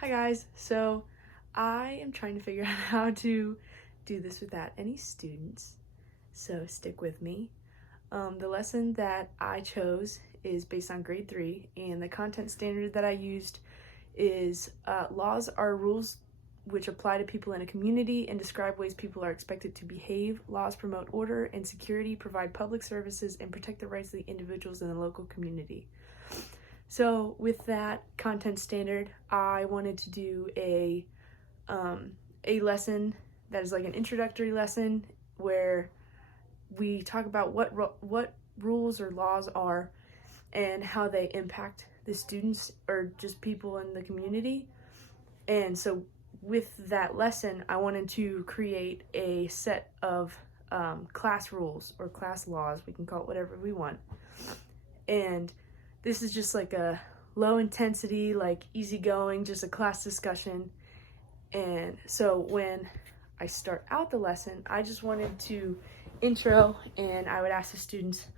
Hi guys, so I am trying to figure out how to do this without any students, so stick with me. The lesson that I chose is based on grade 3, and the content standard that I used is laws are rules which apply to people in a community and describe ways people are expected to behave. Laws promote order and security, provide public services, and protect the rights of the individuals in the local community. So with that content standard, I wanted to do a lesson that is like an introductory lesson where we talk about what rules or laws are and how they impact the students or just people in the community. And so with that lesson, I wanted to create a set of class rules or class laws. We can call it whatever we want. And this is just like a low intensity, like easygoing, just a class discussion. And so when I start out the lesson, I just wanted to intro and I would ask the students,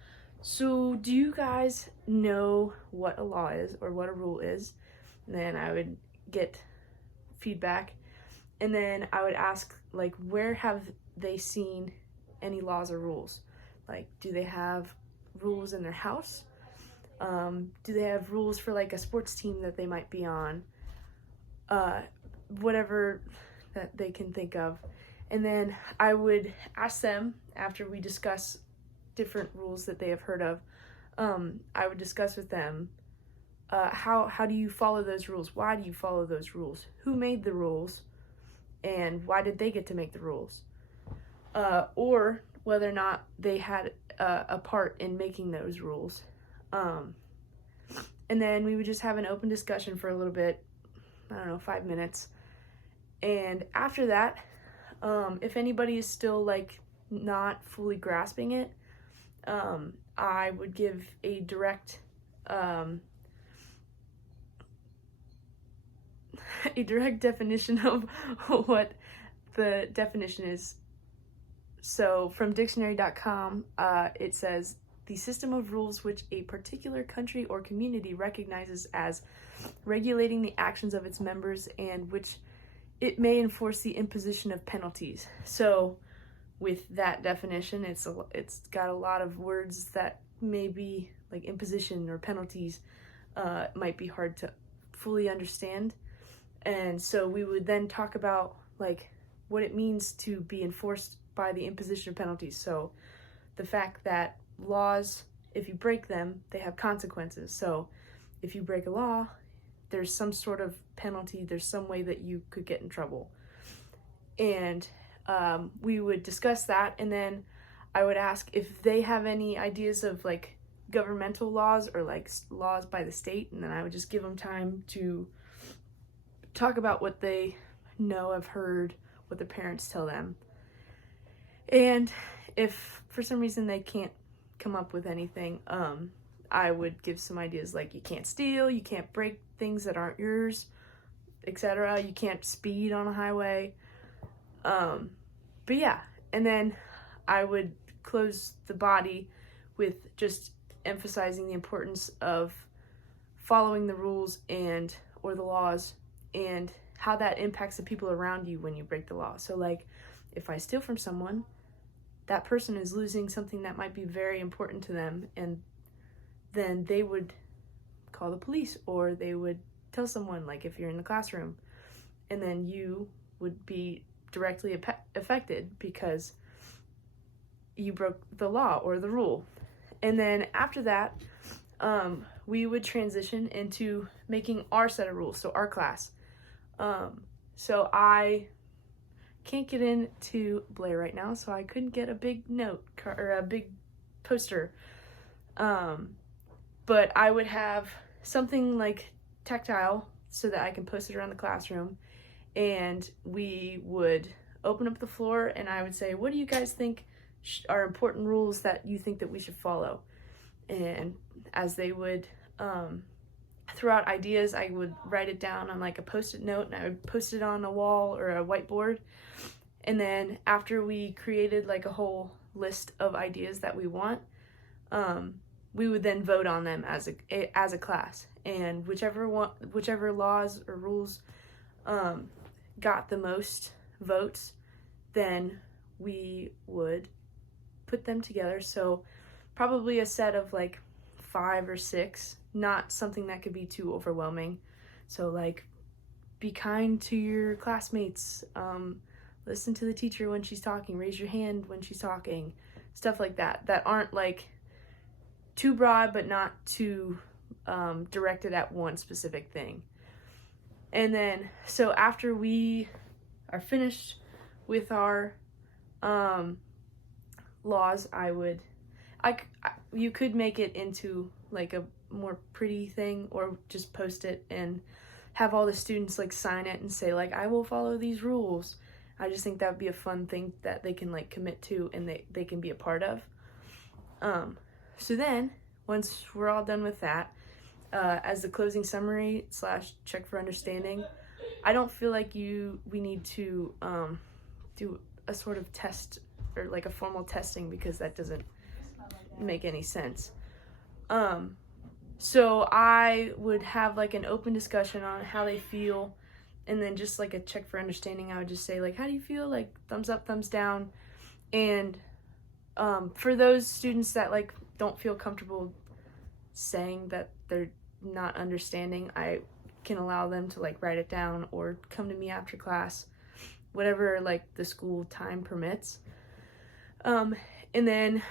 so do you guys know what a law is or what a rule is? And then I would get feedback. And then I would ask, like, where have they seen any laws or rules? Like, do they have rules in their house? Do they have rules for like a sports team that they might be on? Whatever that they can think of. And then I would ask them, after we discuss different rules that they have heard of, I would discuss with them, how do you follow those rules? Why do you follow those rules? Who made the rules? And why did they get to make the rules? Or whether or not they had a part in making those rules. And then we would just have an open discussion for a little bit, 5 minutes. And after that, if anybody is still like not fully grasping it, I would give a direct definition of what the definition is. So from dictionary.com, it says, the system of rules which a particular country or community recognizes as regulating the actions of its members and which it may enforce the imposition of penalties. So with that definition, it's got a lot of words that may be like imposition or penalties, might be hard to fully understand. And so we would then talk about like what it means to be enforced by the imposition of penalties. So the fact that laws, if you break them, they have consequences. So if you break a law, there's some sort of penalty, there's some way that you could get in trouble. And we would discuss that, and then I would ask if they have any ideas of like governmental laws or like laws by the state, and then I would just give them time to talk about what they know, have heard, what their parents tell them. And if for some reason they can't come up with anything, I would give some ideas like you can't steal, you can't break things that aren't yours, etc. You can't speed on a highway. But yeah, and then I would close the body with just emphasizing the importance of following the rules or the laws and how that impacts the people around you when you break the law. So like if I steal from someone, that person is losing something that might be very important to them, and then they would call the police or they would tell someone, like if you're in the classroom, and then you would be directly affected because you broke the law or the rule. And then after that, we would transition into making our set of rules, so our class. So I can't get into Blair right now, so I couldn't get a big note or a big poster. But I would have something like tactile so that I can post it around the classroom, and we would open up the floor and I would say, what do you guys think are important rules that you think that we should follow? And as they would throw out ideas, I would write it down on like a post-it note and I would post it on a wall or a whiteboard. And then after we created like a whole list of ideas that we want, we would then vote on them as a class, and whichever laws or rules got the most votes, then we would put them together. So probably a set of like 5 or 6, not something that could be too overwhelming. So like, be kind to your classmates, listen to the teacher when she's talking, raise your hand when she's talking, stuff like that aren't like too broad but not too directed at one specific thing. And then, so after we are finished with our laws, you could make it into like a more pretty thing, or just post it and have all the students like sign it and say like, I will follow these rules. I just think that would be a fun thing that they can like commit to and they can be a part of. So then, once we're all done with that, as the closing summary / check for understanding, I don't feel like we need to do a sort of test or like a formal testing, because that doesn't make any sense. So I would have like an open discussion on how they feel, and then just like a check for understanding, I would just say like, how do you feel? Like thumbs up, thumbs down. And for those students that like don't feel comfortable saying that they're not understanding, I can allow them to like write it down or come to me after class, whatever like the school time permits. And then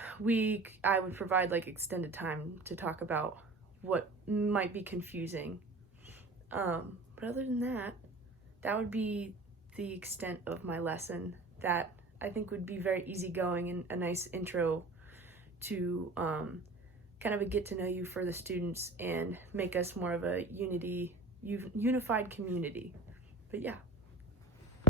I would provide like extended time to talk about what might be confusing. But other than that, that would be the extent of my lesson, that I think would be very easygoing and a nice intro to kind of a get to know you for the students and make us more of a unified community. But yeah.